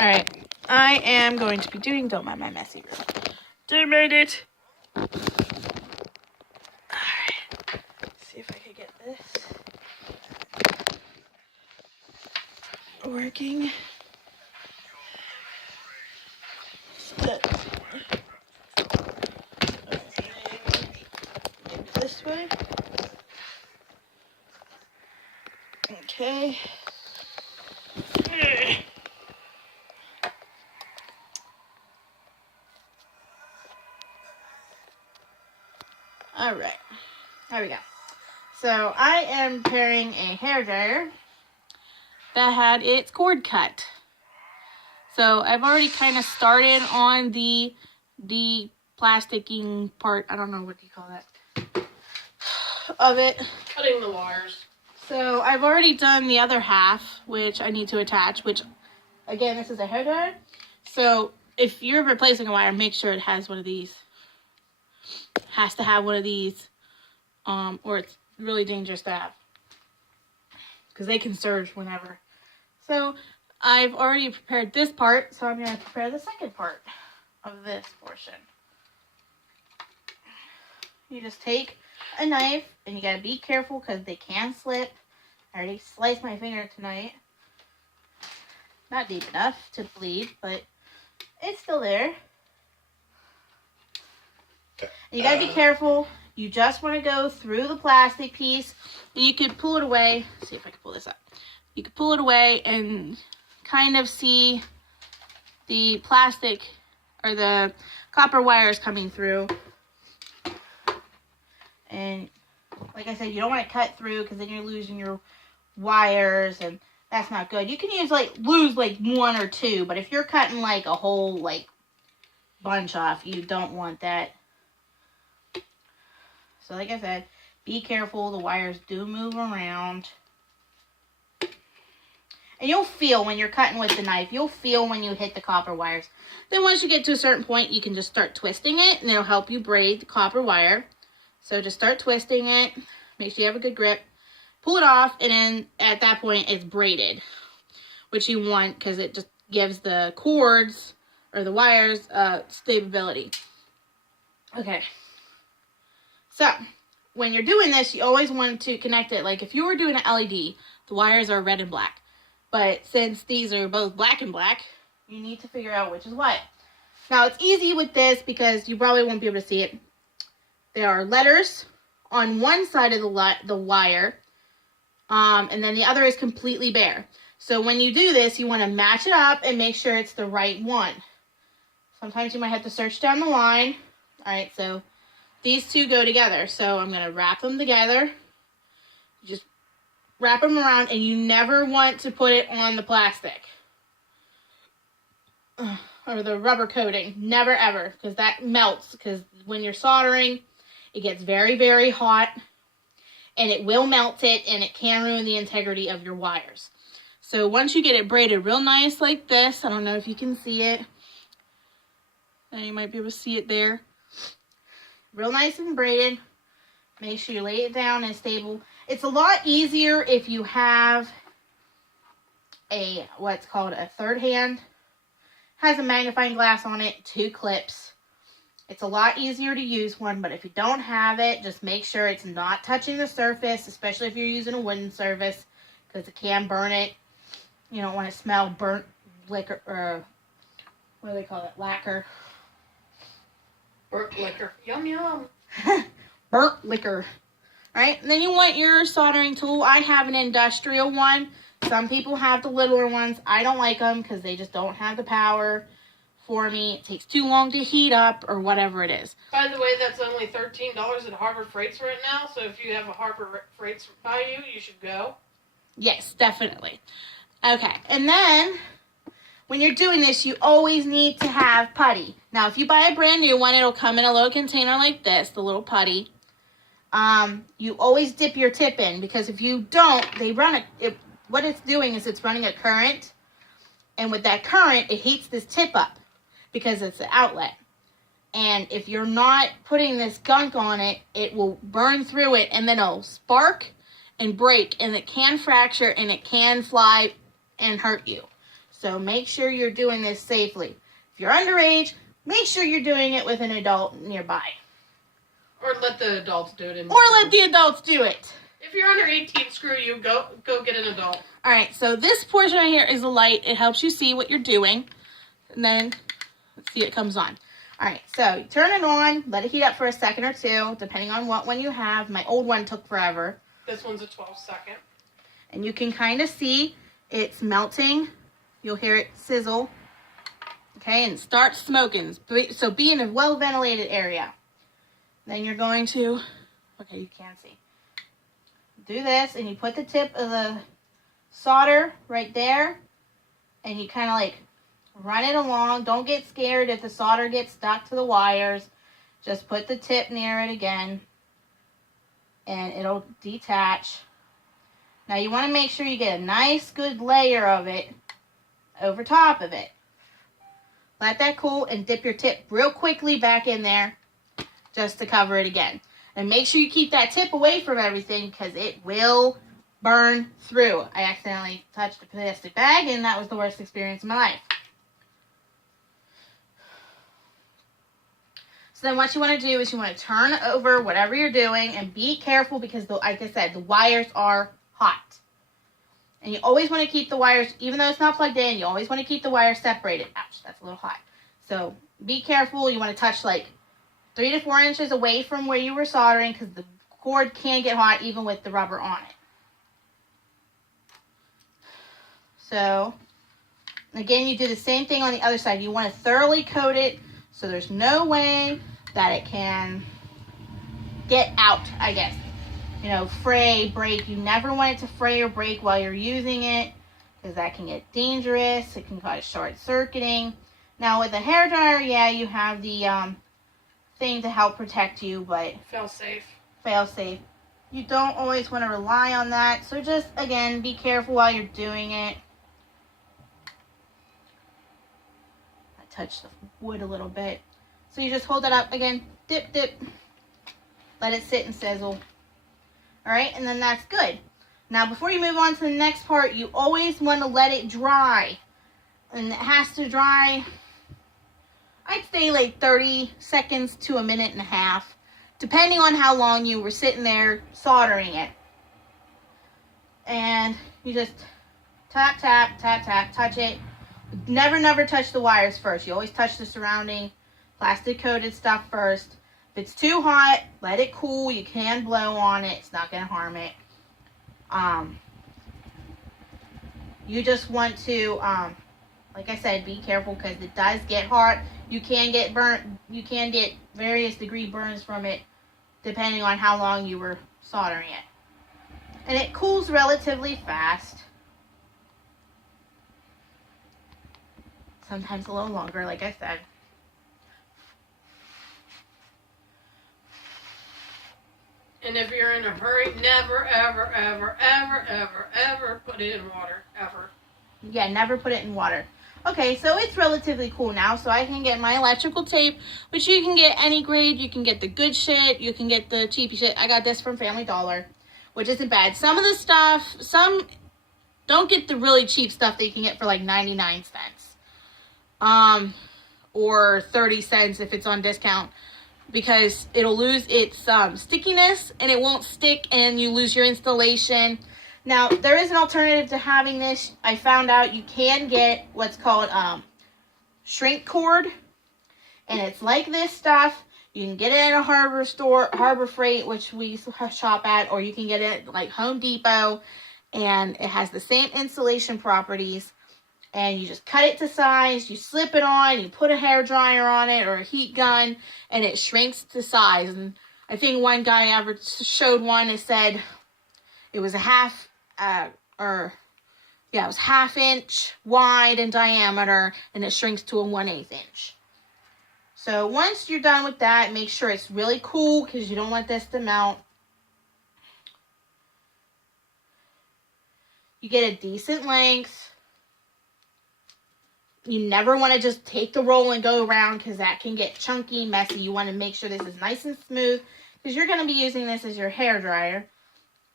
Alright, I am going to be doing, don't mind my messy room. Did made it. Alright, see if I can get this working. Maybe this way. Okay. Alright, there we go. So I am preparing a hairdryer that had its cord cut. So I've already kind of started on the plasticking part. I don't know what you call that. Of it. Cutting the wires. So I've already done the other half, which I need to attach, which again, this is a hairdryer. So if you're replacing a wire, make sure it has one of these. Has to have one of these, or it's really dangerous to have, because they can surge whenever. So I've already prepared this part, so I'm going to prepare the second part of this portion. You just take a knife, and you got to be careful because they can slip. I already sliced my finger tonight. Not deep enough to bleed, but it's still there. You gotta be careful. You just want to go through the plastic piece. And you can pull it away. Let's see if I can pull this up. You can pull it away and kind of see the plastic or the copper wires coming through. And like I said, you don't want to cut through because then you're losing your wires, and that's not good. You can lose one or two, but if you're cutting like a whole bunch off, you don't want that. So like I said, be careful. The wires do move around. And you'll feel when you're cutting with the knife. You'll feel when you hit the copper wires. Then once you get to a certain point, you can just start twisting it, and it'll help you braid the copper wire. So just start twisting it. Make sure you have a good grip. Pull it off, and then at that point, it's braided, which you want because it just gives the cords or the wires stability. Okay. So, when you're doing this, you always want to connect it. Like, if you were doing an LED, the wires are red and black. But since these are both black and black, you need to figure out which is what. Now, it's easy with this because you probably won't be able to see it. There are letters on one side of the wire, and then the other is completely bare. So, when you do this, you want to match it up and make sure it's the right one. Sometimes you might have to search down the line. All right, so these two go together. So I'm going to wrap them together. Just wrap them around, and you never want to put it on the plastic or the rubber coating. Never ever, because that melts. Because when you're soldering, it gets very, very hot, and it will melt it, and it can ruin the integrity of your wires. So once you get it braided real nice like this, I don't know if you can see it. Now you might be able to see it there. Real nice and braided. Make sure you lay it down and stable. It's a lot easier if you have what's called a third hand. Has a magnifying glass on it, 2 clips. It's a lot easier to use one, but if you don't have it, just make sure it's not touching the surface, especially if you're using a wooden surface, because it can burn it. You don't want to smell burnt liquor, or what do they call it? Lacquer. Burnt liquor. Yum, yum. Burnt liquor. Alright, and then you want your soldering tool. I have an industrial one. Some people have the littler ones. I don't like them because they just don't have the power for me. It takes too long to heat up or whatever it is. By the way, that's only $13 at Harbor Freights right now. So if you have a Harbor Freights by you should go. Yes, definitely. Okay, and then when you're doing this, you always need to have putty. Now, if you buy a brand new one, it'll come in a little container like this, the little putty. You always dip your tip in, because if you don't, what it's doing is it's running a current. And with that current, it heats this tip up because it's the outlet. And if you're not putting this gunk on it, it will burn through it, and then it'll spark and break, and it can fracture, and it can fly and hurt you. So make sure you're doing this safely. If you're underage, make sure you're doing it with an adult nearby. Or let the adults do it. Or let the adults do it. If you're under 18, screw you. Go get an adult. All right, so this portion right here is a light. It helps you see what you're doing. And then, let's see, it comes on. All right, so you turn it on, let it heat up for a second or two, depending on what one you have. My old one took forever. This one's a 12-second. And you can kind of see it's melting. You'll hear it sizzle. Okay, and start smoking. So be in a well-ventilated area. Then you're going to, okay, you can't see. Do this, and you put the tip of the solder right there, and you kind of like run it along. Don't get scared if the solder gets stuck to the wires. Just put the tip near it again, and it'll detach. Now you want to make sure you get a nice good layer of it over top of it. Let that cool and dip your tip real quickly back in there just to cover it again. And make sure you keep that tip away from everything because it will burn through. I accidentally touched a plastic bag and that was the worst experience of my life. So then what you want to do is you want to turn over whatever you're doing and be careful because, like I said, the wires are hot. And you always want to keep the wires, even though it's not plugged in, you always want to keep the wires separated. Ouch, that's a little hot. So be careful. You want to touch like 3 to 4 inches away from where you were soldering because the cord can get hot even with the rubber on it. So, again, you do the same thing on the other side. You want to thoroughly coat it so there's no way that it can get out, I guess. You know, fray, break. You never want it to fray or break while you're using it because that can get dangerous. It can cause short circuiting. Now, with a hairdryer, yeah, you have the thing to help protect you, but Fail safe. You don't always want to rely on that. So just, again, be careful while you're doing it. I touched the wood a little bit. So you just hold it up again, dip, dip. Let it sit and sizzle. Alright, and then that's good. Now, before you move on to the next part, you always want to let it dry. And it has to dry, I'd say like 30 seconds to a minute and a half, depending on how long you were sitting there soldering it. And you just tap, tap, tap, tap, touch it. Never touch the wires first. You always touch the surrounding plastic coated stuff first. If it's too hot, let it cool. You can blow on it. It's not going to harm it. You just want to, like I said, be careful because it does get hot. You can get burnt. You can get various degree burns from it depending on how long you were soldering it. And it cools relatively fast. Sometimes a little longer, like I said. And if you're in a hurry, never, ever, ever, ever, ever, ever put it in water. Ever. Yeah, never put it in water. Okay, so it's relatively cool now, so I can get my electrical tape, which you can get any grade. You can get the good shit. You can get the cheapy shit. I got this from Family Dollar, which isn't bad. Some of the stuff, some don't get the really cheap stuff that you can get for like 99 cents. Or 30 cents if it's on discount. Because it'll lose its stickiness and it won't stick and you lose your installation. Now, there is an alternative to having this. I found out you can get what's called shrink cord. And it's like this stuff. You can get it in a Harbor store, Harbor Freight, which we shop at. Or you can get it like Home Depot. And it has the same insulation properties. And you just cut it to size, you slip it on, you put a hairdryer on it or a heat gun, and it shrinks to size. And I think one guy ever showed one that said it was it was half inch wide in diameter, and it shrinks to a 1/8 inch. So once you're done with that, make sure it's really cool because you don't want this to melt. You get a decent length. You never want to just take the roll and go around because that can get chunky, messy. You want to make sure this is nice and smooth because you're going to be using this as your hair dryer.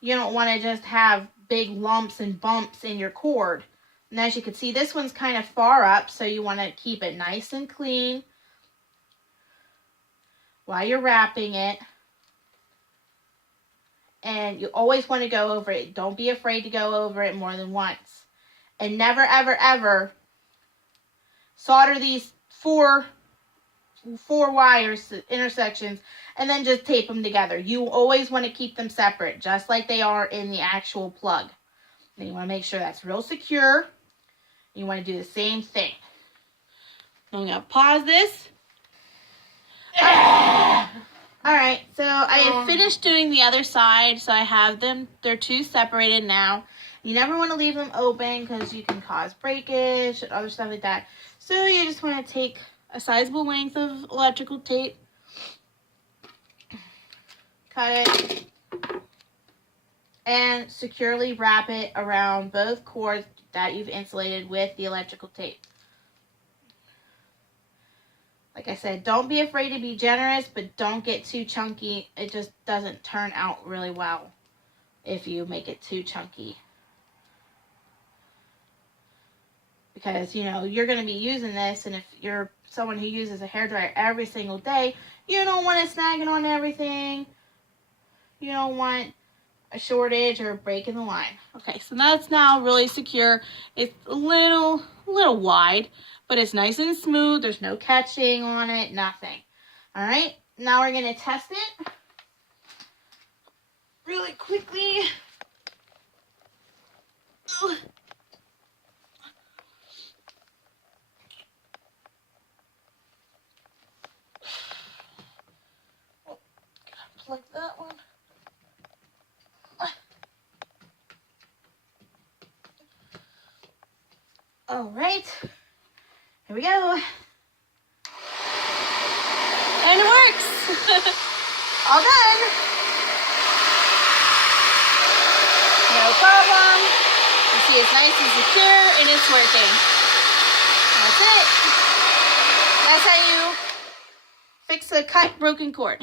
You don't want to just have big lumps and bumps in your cord. And as you can see, this one's kind of far up, so you want to keep it nice and clean while you're wrapping it. And you always want to go over it. Don't be afraid to go over it more than once. And never, ever, ever solder these four wires, intersections, and then just tape them together. You always want to keep them separate, just like they are in the actual plug. And you want to make sure that's real secure. You want to do the same thing. I'm going to pause this. Alright, so I have finished doing the other side, so I have them, they're two separated now. You never want to leave them open because you can cause breakage and other stuff like that. So you just want to take a sizable length of electrical tape, cut it, and securely wrap it around both cords that you've insulated with the electrical tape. Like I said, don't be afraid to be generous, but don't get too chunky. It just doesn't turn out really well if you make it too chunky. Because, you know, you're going to be using this, and if you're someone who uses a hairdryer every single day, you don't want it snagging on everything. You don't want a shortage or a break in the line. Okay, so that's now really secure. It's a little wide, but it's nice and smooth. There's no catching on it, nothing. All right, now we're going to test it really quickly. Ugh. Oh, plug that one. All right, here we go. And it works. All done. No problem. You see it's nice and secure and it's working. That's it. That's how you fix a cut broken cord.